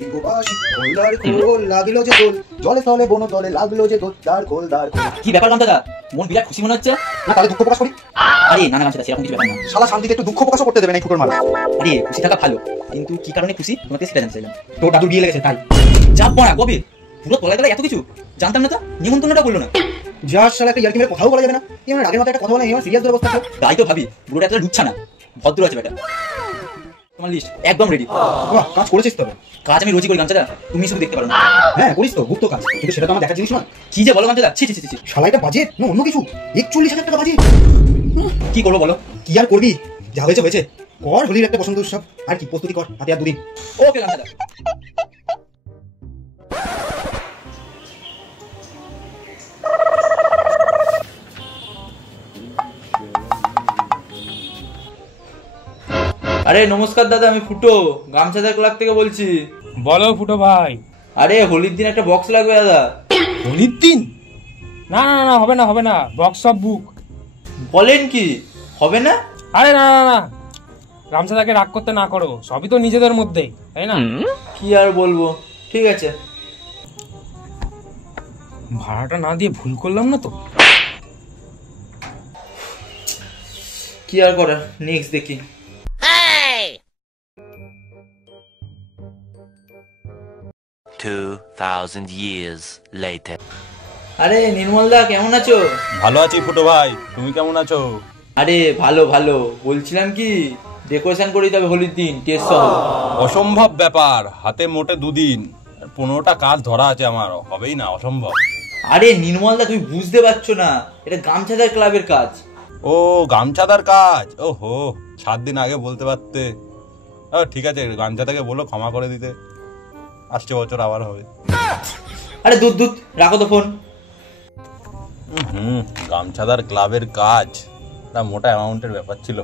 কি গো বাসি খোলদার খোল লাগিলো যে দোল জলে তলে বন তলে লাগলো যে দোলদার খোলদার। কি ব্যাপার দাদা, মন বিরাট খুশি মনে হচ্ছে। না তাহলে দুঃখ প্রকাশ করি। আরে না না সেরকম কিছু ব্যাপার না। শালা শান্তিতে একটু দুঃখ প্রকাশ করতে দেবে না এই ফুটোর মাল। আরে খুশি থাকা ভালো, কিন্তু কি কারণে খুশি তোমাকে সেটা জানতে চাইলাম। তোর দাদুর বিয়ে লেগেছে তাই। চাপ পড়া কবে? পুরো তলায় তলায় এত কিছু জানতাম না তো, নিমন্ত্রণটা বললো না। যা শালা একটা ইয়ার্কি মেরে কথাও বলা যাবে না। এমন রাগের মাথায় একটা কথা বলে এমন সিরিয়াস অবস্থা। তাই তো ভাবি, পুরোটা এতটা ঢুকছে না, ভদ্র আছে বেটা। তোমার লিস্ট একদম রেডি। বাহ, কাজ করেছিস তবে। কাজ আমি রোজই করি গামছাদা, তুমি শুধু দেখতে পারো না। হ্যাঁ করিস তো, গুপ্ত কাজ, কিন্তু সেটা তো আমার দেখার জিনিস নয়। কি যে বলো গামছাদা, ছি ছি ছি ছি। শালা এটা বাজেট না অন্য কিছু? 41,000 টাকা বাজেট। কি করবো বলো? কি আর করবি, যা হয়েছে হয়েছে। কর হোলির একটা বসন্ত উৎসব, আর কি প্রস্তুতি কর, হাতে আর 2 দিন। ওকে গামছাদা। আরে নমস্কার দাদা, আমি ফুটো গামছাদা ক্লাব থেকে বলছি। বলো ফুটো ভাই। আরে হোলির দিন একটা বক্স লাগবে দাদা। হোলির দিন? না না না, হবে না হবে না, বক্স সব বুক। বলেন কি, হবে না? আরে না না না, রামসাদাকে রাগ করতে না করো, সবই তো নিজেদের মধ্যেই, তাই না? কি আর বলবো, ঠিক আছে। ভাড়াটা না দিয়ে ভুল করলাম না তো? কি আর করার, নেক্সট দেখি। years later. আরে নির্মল দা কেমন আছো? ভালো আছি ফুটো ভাই, তুমি কেমন আছো? আরে ভালো ভালো, বলছিলাম কি ডেকোরেশন করে দিতে হবে হোলির দিন টেস্ট সহ। অসম্ভব ব্যাপার, হাতে মোটে 2 দিন, 15টা কাজ ধরা আছে আমার, হবেই না, অসম্ভব। আরে নির্মল দা তুমি বুঝতে পারছো না, এটা গামছাদার ক্লাবের কাজ। ও গামছাদার কাজ, ওহো 7 দিন আগে বলতে পারতে। ঠিক আছে, গামছাদাকে বলো ক্ষমা করে দিতে, আসছে বছর আবার হবে। আরে দুধ দুধ রাখো তো ফোন। গামছাদার ক্লাবের কাজ, তা মোটা অ্যামাউন্টের ব্যাপার ছিল,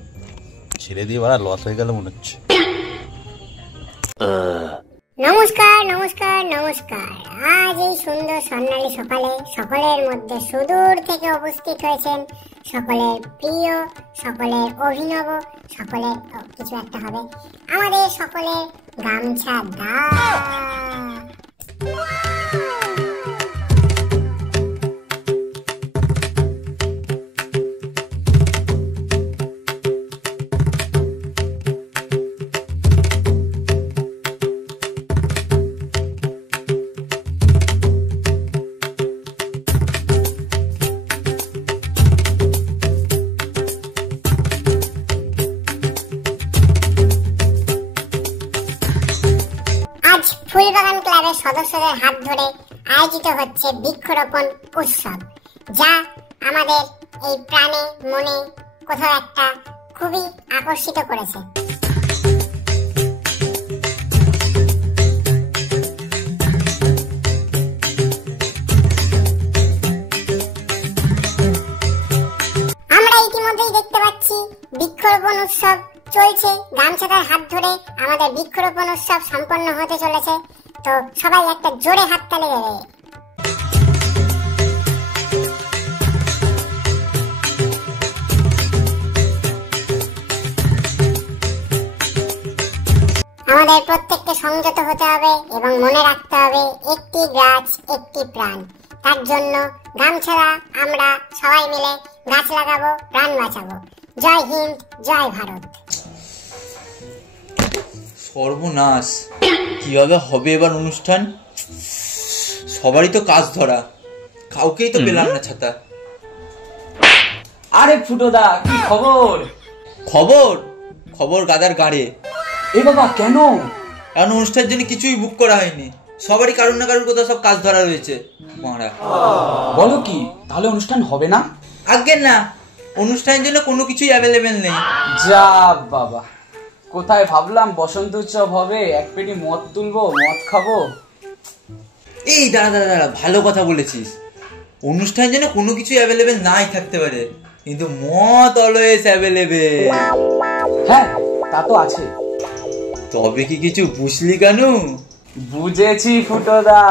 ছেড়ে দিয়ে বাড়া লস হয়ে গেল মনে হচ্ছে। নমস্কার নমস্কার নমস্কার। আজ এই সুন্দর স্বর্ণালী সকালে সকলের মধ্যে সুদূর থেকে উপস্থিত হয়েছেন সকলের প্রিয়, সকলের অভিনব, সকলের কিছু একটা হবে, আমাদের সকলের গামছাদা। আজ ফুলবাগান ক্লাবের সদস্যদের হাত ধরে আয়োজিত হচ্ছে বৃক্ষরোপণ উৎসব, যা আমাদের এই প্রাণে মনে কোথাও একটা খুবই আকর্ষিত করেছে। আমরা ইতিমধ্যেই দেখতে পাচ্ছি বৃক্ষরোপণ উৎসব চলছে, গামছাদার হাত ধরে আমাদের বৃক্ষরোপণ উৎসব সম্পন্ন হতে চলেছে। তো সবাই একটা জোরে হাততালি দেবে। আমাদের প্রত্যেককে সংযত হতে হবে এবং মনে রাখতে হবে একটি গাছ একটি প্রাণ। তার জন্য গামছাদা আমরা সবাই মিলে গাছ লাগাবো, প্রাণ বাঁচাবো। জয় হিন্দ, জয় ভারত। সর্বনাশ, কিভাবে হবে এবার অনুষ্ঠান? সবারই তো কাজ ধরা, কাউকেই তো পেলাম না ছাতা। আরে ফুটোদা কি খবর? খবর খবর গাদার গাড়ে। এ বাবা কেন? কারণ অনুষ্ঠানের জন্য কিছুই বুক করা হয়নি, সবারই কারুর না কারুর কোথাও সব কাজ ধরা রয়েছে। মারা বলো কি, তাহলে অনুষ্ঠান হবে না? আগে না, অনুষ্ঠানের জন্য কোনো কিছুই অ্যাভেলেবেল নেই। যা বাবা, কোথায় ভাবলাম বসন্ত উৎসব হবে, এক পেটি মদ তুলবো, মদ খাবো। এই দাঁড়া দাঁড়া দাঁড়া, ভালো কথা বলেছিস। অনুষ্ঠানের জন্য কোনো কিছুই অ্যাভেলেবেল নাই থাকতে পারে, কিন্তু মদ অলওয়েজ অ্যাভেলেবেল। হ্যাঁ তা তো আছে। তবে কি কিছু বুঝলি কেন? বুঝেছি ফুটোদা।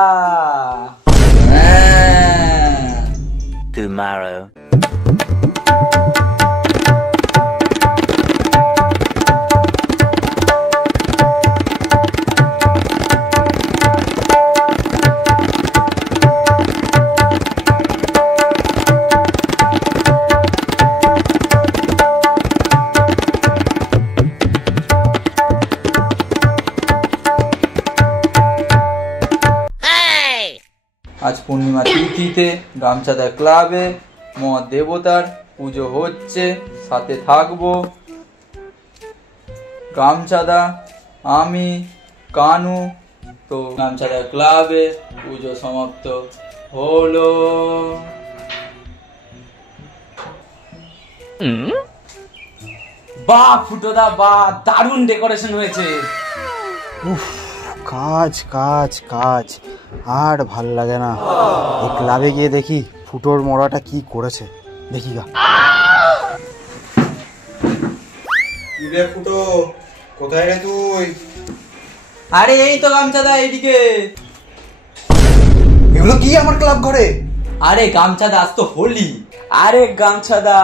Tomorrow. আজ পূর্ণিমা তিথিতে গামছাদা ক্লাবে মদ দেবতার পুজো হচ্ছে, সাথে থাকবো গামছাদা, আমি, কানু। তো গামছাদা ক্লাবে পুজো সমাপ্ত হলো। বাহ ফুটোদা, বাহ দারুণ ডেকোরেশন হয়েছে। উফ, কাজ কাজ কাজ, আর ভাল লাগে না। এই ক্লাবে গিয়ে দেখি ফুটোর মরাটা কি করেছে, দেখি গা। রে ফুটো, কোথায় রে তুই? আরে এই তো গামছাদা, এইদিকে। এগুলো কি আমার ক্লাব ঘরে? আরে গামছাদা, আজ তো হোলি। আরে গামছাদা,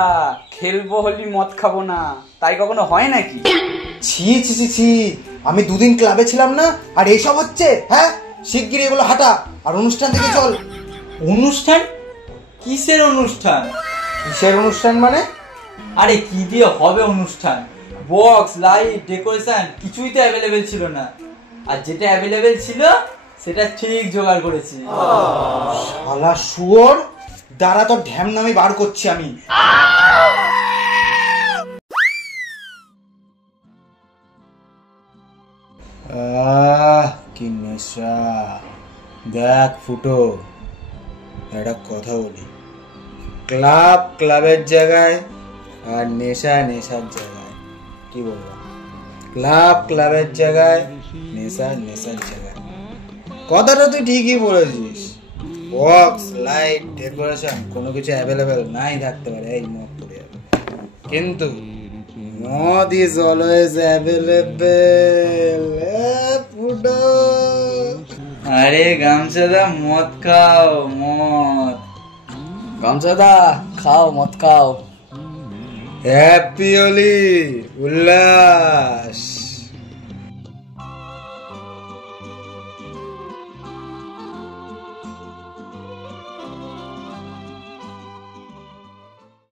খেলবো হোলি, মদ খাবো না, তাই কখনো হয় নাকি? ছি ছি ছি ছি, আমি দুদিন ক্লাবে ছিলাম না, আর এইসব হচ্ছে? হ্যাঁ, শিগগিরই এগুলো হাঁটা আর অনুষ্ঠান থেকে চল। অনুষ্ঠান? কিসের অনুষ্ঠান? কিসের অনুষ্ঠান মানে? আরে কি দিয়ে হবে অনুষ্ঠান? বক্স, লাইট, ডেকোরেশন কিছুই তো অ্যাভেলেবেল ছিল না, আর যেটা অ্যাভেলেবেল ছিল সেটা ঠিক জোগাড় করেছি। শালা শুয়োর, দাঁড়া তোর ঢ্যাম নামে বার করছি আমি। কি নেশা! দেখ ফুটো, একটা কথা বলি, ক্লাব ক্লাবের জায়গায় আর নেশা নেশার জায়গায়। কি বলবো? ক্লাব ক্লাবের জায়গায়, নেশা নেশার জায়গায়। কথাটা তুই ঠিকই বলেছিস। বক্স, লাইট, ডেকোরেশন কোনো কিছু অ্যাভেলেবেল নাই থাকতে পারে, এই মদ পড়ে যাবে, কিন্তু মদ ইজ অলওয়েজ অ্যাভেলেবেল। ফুটো, আরে গামছাদা, মদ খাও, মদ। গামছাদা খাও, মদ খাও। হ্যাপি হোলি, উল্লাস।